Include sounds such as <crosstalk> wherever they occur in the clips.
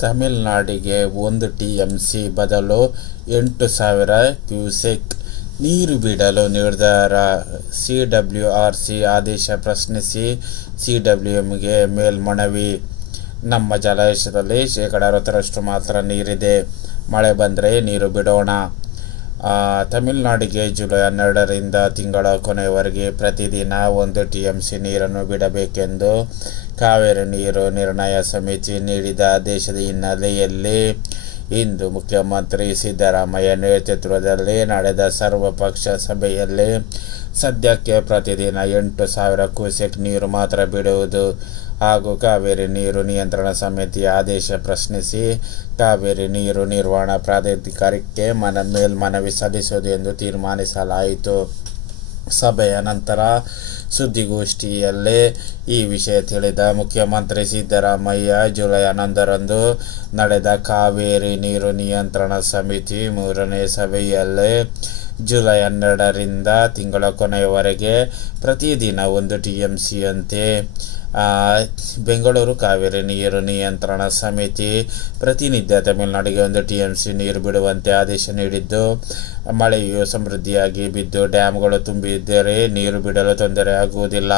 ತಮಿಳುನಾಡಿಗೆ ಒಂದು ಟಿಎಂಸಿ ಬದಲು ಎಂಟು ಸಾವಿರ ಕ್ಯೂಸೆಕ್ ನೀರು ಬಿಡಲು ನಿರ್ಧಾರ. ಸಿ ಡಬ್ಲ್ಯೂ ಆರ್ ಸಿ ಆದೇಶ ಪ್ರಶ್ನಿಸಿ ಸಿ ಡಬ್ಲ್ಯೂ ಎಂಗೆ ಮೇಲ್ಮನವಿ. ನಮ್ಮ ಜಲಾಶಯದಲ್ಲಿ ಶೇಕಡ ಅರವತ್ತರಷ್ಟು ಮಾತ್ರ ನೀರಿದೆ. ಮಳೆ ಬಂದರೆ ನೀರು ಬಿಡೋಣ. ತಮಿಳುನಾಡಿಗೆ ಜುಲೈ ಹನ್ನೆರಡರಿಂದ ತಿಂಗಳ ಕೊನೆಯವರೆಗೆ ಪ್ರತಿದಿನ ಒಂದು ಟಿ ಎಂ ಸಿ ನೀರನ್ನು ಬಿಡಬೇಕೆಂದು ಕಾವೇರಿ ನೀರು ನಿರ್ಣಯ ಸಮಿತಿ ನೀಡಿದ ಆದೇಶದ ಹಿನ್ನೆಲೆಯಲ್ಲಿ ಇಂದು ಮುಖ್ಯಮಂತ್ರಿ ಸಿದ್ದರಾಮಯ್ಯ ನೇತೃತ್ವದಲ್ಲಿ ನಡೆದ ಸರ್ವಪಕ್ಷ ಸಭೆಯಲ್ಲಿ ಸದ್ಯಕ್ಕೆ ಪ್ರತಿದಿನ ಎಂಟು ಸಾವಿರ ಕ್ಯೂಸೆಕ್ ನೀರು ಮಾತ್ರ ಬಿಡುವುದು ಹಾಗೂ ಕಾವೇರಿ ನೀರು ನಿಯಂತ್ರಣ ಸಮಿತಿಯ ಆದೇಶ ಪ್ರಶ್ನಿಸಿ ಕಾವೇರಿ ನೀರು ನಿರ್ವಹಣಾ ಪ್ರಾಧಿಕಾರಕ್ಕೆ ಮನ ಮೇಲ್ಮನವಿ ಸಲ್ಲಿಸುವುದು ಎಂದು ತೀರ್ಮಾನಿಸಲಾಯಿತು. ಸಭೆಯ ನಂತರ ಸುದ್ದಿಗೋಷ್ಠಿಯಲ್ಲಿ ಈ ವಿಷಯ ತಿಳಿದ ಮುಖ್ಯಮಂತ್ರಿ ಸಿದ್ದರಾಮಯ್ಯ, ಜುಲೈ ಹನ್ನೊಂದರಂದು ನಡೆದ ಕಾವೇರಿ ನೀರು ನಿಯಂತ್ರಣ ಸಮಿತಿ ಮೂರನೇ ಸಭೆಯಲ್ಲಿ ಜುಲೈ ಹನ್ನೆರಡರಿಂದ ತಿಂಗಳ ಕೊನೆಯವರೆಗೆ ಪ್ರತಿದಿನ ಒಂದು ಟಿ ಎಂ ಸಿಯಂತೆ ಬೆಂಗಳೂರು ಕಾವೇರಿ ನೀರು ನಿಯಂತ್ರಣ ಸಮಿತಿ ಪ್ರತಿನಿತ್ಯ ತಮಿಳುನಾಡಿಗೆ ಒಂದು ಟಿ ಎಂ ಸಿ ನೀರು ಬಿಡುವಂತೆ ಆದೇಶ ನೀಡಿದ್ದು, ಮಳೆಯು ಸಮೃದ್ಧಿಯಾಗಿ ಬಿದ್ದು ಡ್ಯಾಮ್ಗಳು ತುಂಬಿದ್ದರೆ ನೀರು ಬಿಡಲು ತೊಂದರೆ ಆಗುವುದಿಲ್ಲ.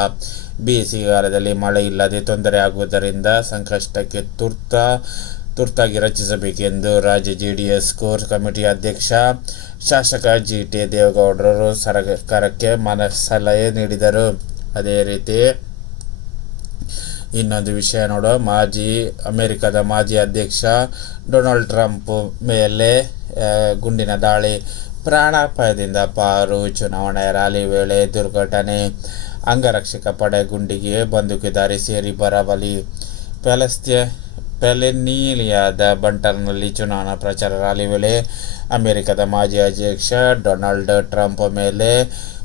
ಬೇಸಿಗೆಗಾಲದಲ್ಲಿ ಮಳೆ ಇಲ್ಲದೆ ತೊಂದರೆ ಆಗುವುದರಿಂದ ಸಂಕಷ್ಟಕ್ಕೆ ತುರ್ತ, ತುರ್ತಾಗಿ ರಚಿಸಬೇಕೆಂದು ರಾಜ್ಯ J D S core committee ಅಧ್ಯಕ್ಷ ಶಾಸಕ ಜಿ ಟಿ ದೇವೇಗೌಡರು ಸರಕಾರಕ್ಕೆ ಮನ ಸಲಹೆ ನೀಡಿದರು. ಅದೇ ರೀತಿ ಇನ್ನೊಂದು ವಿಷಯ ನೋಡೋ, ಮಾಜಿ, ಅಮೆರಿಕದ ಮಾಜಿ ಅಧ್ಯಕ್ಷ ಡೊನಾಲ್ಡ್ ಟ್ರಂಪ್ ಮೇಲೆ ಗುಂಡಿನ ದಾಳಿ, ಪ್ರಾಣಾಪಾಯದಿಂದ ಪಾರು ಚುನಾವಣೆ ರ್ಯಾಲಿ ವೇಳೆ ದುರ್ಘಟನೆ. ಅಂಗರಕ್ಷಕ ಪಡೆ ಗುಂಡಿಗೆ ಬಂದೂಕುದಾರಿ ಸೇರಿ ಬರಬಲಿ ಪ್ಯಾಲೆಸ್ತಿಯ, ಪ್ಯಾಲೆನೀಲಿಯಾದ ಬಂಟರ್ನಲ್ಲಿ ಚುನಾವಣಾ ಪ್ರಚಾರ ರ್ಯಾಲಿ ವೇಳೆ ಅಮೆರಿಕದ ಮಾಜಿ ಅಧ್ಯಕ್ಷ ಡೊನಾಲ್ಡ್ ಟ್ರಂಪ್ ಮೇಲೆ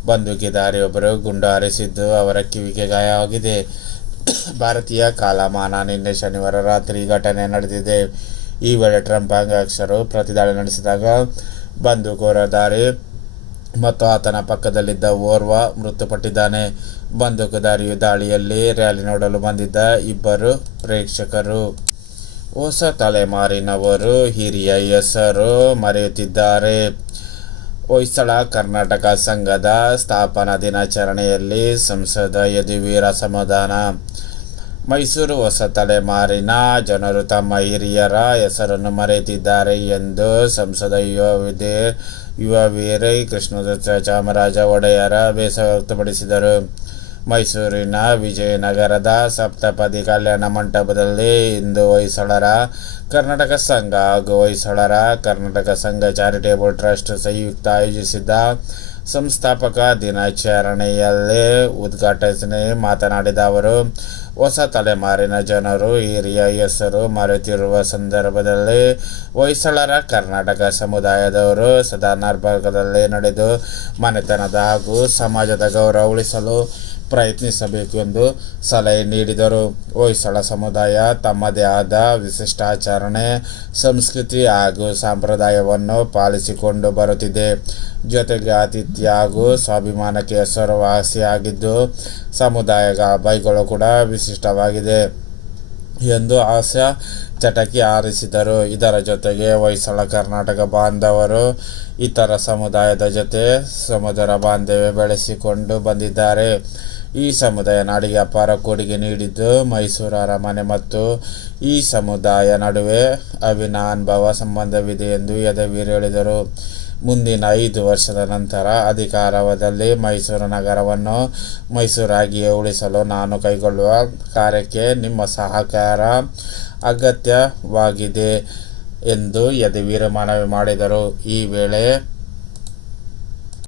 ಬಂದೂಕಿದಾರಿಯೊಬ್ಬರು ಗುಂಡು ಹಾರಿಸಿದ್ದು ಅವರ ಕಿವಿಗೆ ಗಾಯವಾಗಿದೆ. <coughs> ಭಾರತೀಯ ಕಾಲಮಾನ ನಿನ್ನೆ ಶನಿವಾರ ರಾತ್ರಿ ಘಟನೆ ನಡೆದಿದೆ. ಈ ವೇಳೆ ಟ್ರಂಪ್ ಅಂಗಾಕ್ಷರು ಪ್ರತಿದಾಳಿ ನಡೆಸಿದಾಗ ಬಂದೂಕುದಾರಿ ಮತ್ತು ಆತನ ಪಕ್ಕದಲ್ಲಿದ್ದ ಓರ್ವ ಮೃತಪಟ್ಟಿದ್ದಾನೆ. ಬಂದೂಕುದಾರಿಯು ದಾಳಿಯಲ್ಲಿ ರ್ಯಾಲಿ ನೋಡಲು ಬಂದಿದ್ದ ಇಬ್ಬರು ಪ್ರೇಕ್ಷಕರು. ಹೊಸ ತಲೆಮಾರಿನವರು, ಹಿರಿಯ ಹೆಸರು ಮರೆಯುತ್ತಿದ್ದಾರೆ. ಹೊಯ್ಸಳ ಕರ್ನಾಟಕ ಸಂಘದ ಸ್ಥಾಪನಾ ದಿನಾಚರಣೆಯಲ್ಲಿ ಸಂಸದ ಯದುವೀರ ಸಮಾಧಾನ. ಮೈಸೂರು ಹೊಸ ತಲೆಮಾರಿನ ಜನರು ತಮ್ಮ ಹಿರಿಯರ ಹೆಸರನ್ನು ಮರೆತಿದ್ದಾರೆ ಎಂದು ಸಂಸದ ಯುವ ಯುವ ವೀರ ಕೃಷ್ಣದತ್ತ ಚಾಮರಾಜ ಒಡೆಯರ ಬೇಸರ ವ್ಯಕ್ತಪಡಿಸಿದರು. ಮೈಸೂರಿನ ವಿಜಯನಗರದ ಸಪ್ತಪದಿ ಕಲ್ಯಾಣ ಮಂಟಪದಲ್ಲಿ ಇಂದು ಹೊಯ್ಸಳರ ಕರ್ನಾಟಕ ಸಂಘ ಹಾಗೂ ಹೊಯ್ಸಳರ ಕರ್ನಾಟಕ ಸಂಘ ಚಾರಿಟೇಬಲ್ ಟ್ರಸ್ಟ್ ಸಂಯುಕ್ತ ಆಯೋಜಿಸಿದ್ದ ಸಂಸ್ಥಾಪಕ ದಿನಾಚರಣೆಯಲ್ಲಿ ಉದ್ಘಾಟಿಸಿ ಮಾತನಾಡಿದ ಅವರು, ಹೊಸ ತಲೆಮಾರಿನ ಜನರು, ಹಿರಿಯ ಹೆಸರು ಮರೆತಿರುವ ಸಂದರ್ಭದಲ್ಲಿ ಹೊಯ್ಸಳರ ಕರ್ನಾಟಕ ಸಮುದಾಯದವರು ಸದಾ ನಡೆದು ಮನೆತನದ ಹಾಗೂ ಸಮಾಜದ ಗೌರವ ಉಳಿಸಲು ಪ್ರಯತ್ನಿಸಬೇಕು ಎಂದು ಸಲಹೆ ನೀಡಿದರು. ಹೊಯ್ಸಳ ಸಮುದಾಯ ತಮ್ಮದೇ ಆದ ವಿಶಿಷ್ಟಾಚರಣೆ, ಸಂಸ್ಕೃತಿ ಹಾಗೂ ಸಂಪ್ರದಾಯವನ್ನು ಪಾಲಿಸಿಕೊಂಡು ಬರುತ್ತಿದೆ. ಜೊತೆಗೆ ಆತಿಥ್ಯ ಹಾಗೂ ಸ್ವಾಭಿಮಾನಕ್ಕೆ ಹೆಸರುವಾಸಿಯಾಗಿದ್ದು, ಸಮುದಾಯದ ಬೈಗಳು ಕೂಡ ವಿಶಿಷ್ಟವಾಗಿದೆ ಎಂದು ಹಾಸ್ಯ ಚಟಕಿ ಆರಿಸಿದರು ಇದರ ಜೊತೆಗೆ ಹೊಯ್ಸಳ ಕರ್ನಾಟಕ ಬಾಂಧವರು ಇತರ ಸಮುದಾಯದ ಜೊತೆ ಸಮುದ್ರ ಬಾಂಧವ್ಯ ಬೆಳೆಸಿಕೊಂಡು ಬಂದಿದ್ದಾರೆ. ಈ ಸಮುದಾಯ ನಾಡಿಗೆ ಅಪಾರ ಕೊಡುಗೆ ನೀಡಿದ್ದು ಮೈಸೂರು ಅರಮನೆ ಮತ್ತು ಈ ಸಮುದಾಯ ನಡುವೆ ಅವಿನಾನುಭವ ಸಂಬಂಧವಿದೆ ಎಂದು ಯದವೀರ್ ಹೇಳಿದರು. ಮುಂದಿನ ಐದು ವರ್ಷದ ನಂತರ ಅಧಿಕಾರವದಲ್ಲಿ ಮೈಸೂರು ನಗರವನ್ನು ಮೈಸೂರಾಗಿಯೇ ಉಳಿಸಲು ನಾನು ಕೈಗೊಳ್ಳುವ ಕಾರ್ಯಕ್ಕೆ ನಿಮ್ಮ ಸಹಕಾರ ಅಗತ್ಯವಾಗಿದೆ ಎಂದು ಯದುವೀರ್ ಮನವಿ ಮಾಡಿದರು. ಈ ವೇಳೆ